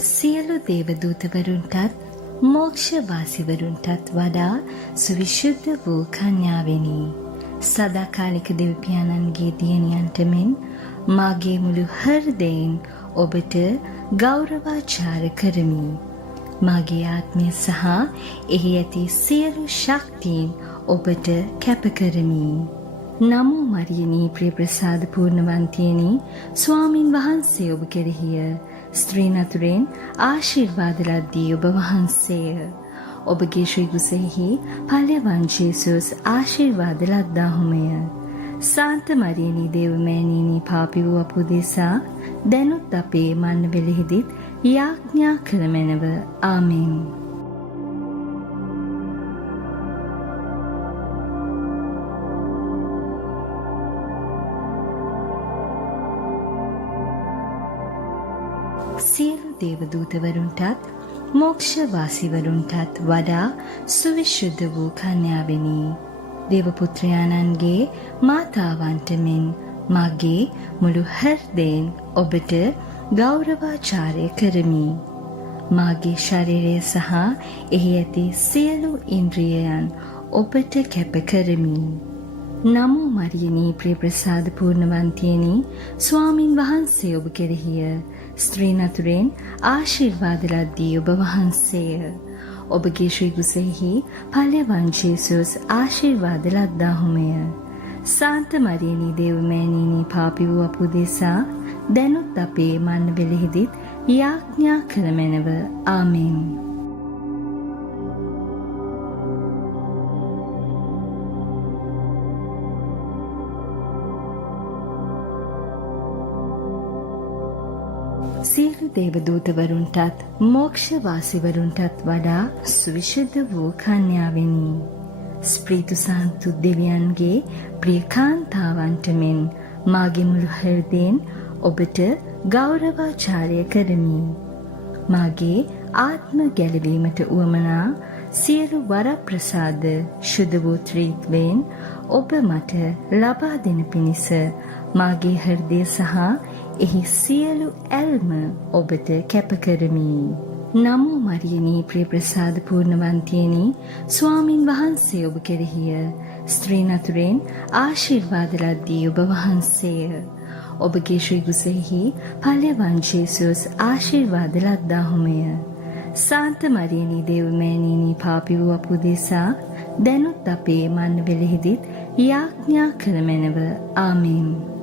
සියලු දේවදූතවරුන්ටත් මෝක්ෂවාසීවරුන්ටත් වඩා සුවිශුද්ධ වූ කන්‍යාවෙනි. සදාකාලික දෙවිපියාණන්ගේ දියණියන්ට මෙන් මාගේ මුළු හෘදයෙන් ඔබට ගෞරවාචාර කරමි. මාගේ ආත්මය සහ එහි ඇති සියලු ශක්තියින් ඔබට කැප කරමි. නමෝ මරියනී ප්‍රිය ප්‍රසාද පූර්ණවන්තියනි, ස්වාමින් වහන්සේ ඔබ කෙරෙහිය. ස්ත්‍රීන් අතුරෙන් ආශිර්වාද ලද්දී ඔබ වහන්සේය. ඔබගේ ශ්‍රී කුසෙහි ඵලයන් ජේසුස් ආශිර්වාද ලද්දාහුමය. සාන්ත මරියනී දේවමෑණියනි, පාපී වූ අප උදෙසා දැනුත් අපේ මරණවේලෙහිදීත් යාඥා කරමැනව. ආමෙන්. සියලු දේවදූතවරුන්ටත් මෝක්ෂවාසීවරුන්ටත් වඩා සුවිශුද්ධ වූ කන්‍යාවෙනි. දේවපුත්‍රයාණන්ගේ මාතාවන්ට මෙන් මාගේ මුළු හෘදයෙන් ඔබට ගෞරවාචාරය කරමි. මාගේ ශරීරය සහ එහි ඇති සියලු ඉන්ද්‍රියයන් ඔබට කැප කරමි. නමෝ මරියනී ප්‍රිය ප්‍රසාද පූර්ණවන්තියනි, ස්වාමින් වහන්සේ ඔබ කෙරෙහිය. ස්ත්‍රීන් අතුරෙන් ආශිර්වාද ලද්දී ඔබ වහන්සේය. ඔබගේ ශ්‍රී කුසෙහි ඵලයන් ජේසුස් ආශිර්වාද ලද්දාහුමය. සාන්ත මරියනී දේවමෑණියනි, පාපී වූ අප උදෙසා දැනුත් අපේ මරණවේලෙහිදීත් යාඥා කරමැනව. ආමෙන්. සියලු දේවදූතවරුන්ටත් මෝක්ෂවාසීවරුන්ටත් වඩා සුවිශුද්ධ වූ කන්‍යාවෙනි. ස්ප්‍රීතු සාන්තු දෙවියන්ගේ ප්‍රිය කාන්තාවන්ට මෙන් මාගේ මුළු හෘදයෙන් ඔබට ගෞරවාචාරය කරමි. මාගේ ආත්ම ගැලවීමට උවමනා සියලු වරප්‍රසාද ශුද්ධ වූ ත්‍රිත්වයෙන් ඔබ මට ලබා දෙන පිණිස මාගේ හෘදය සහ එහි සියලු ඇල්ම ඔබට කැප කරමි. නමෝ මරියනී ප්‍රිය ප්‍රසාද පූර්ණවන්තියනි, ස්වාමින් වහන්සේ ඔබ කෙරෙහිය. ස්ත්‍රීන් අතුරෙන් ආශිර්වාද ලද්දී ඔබ වහන්සේය. ඔබගේ ශ්‍රී කුසෙහි ඵලයන් ජේසුස් ආශිර්වාද ලද්දාහුමය. සාන්ත මරියනී දේවමෑණියනි, පාපී වූ අප උදෙසා දැනුත් අපේ මරණවේලෙහිදීත් යාඥා කරමැනව. ආමෙන්.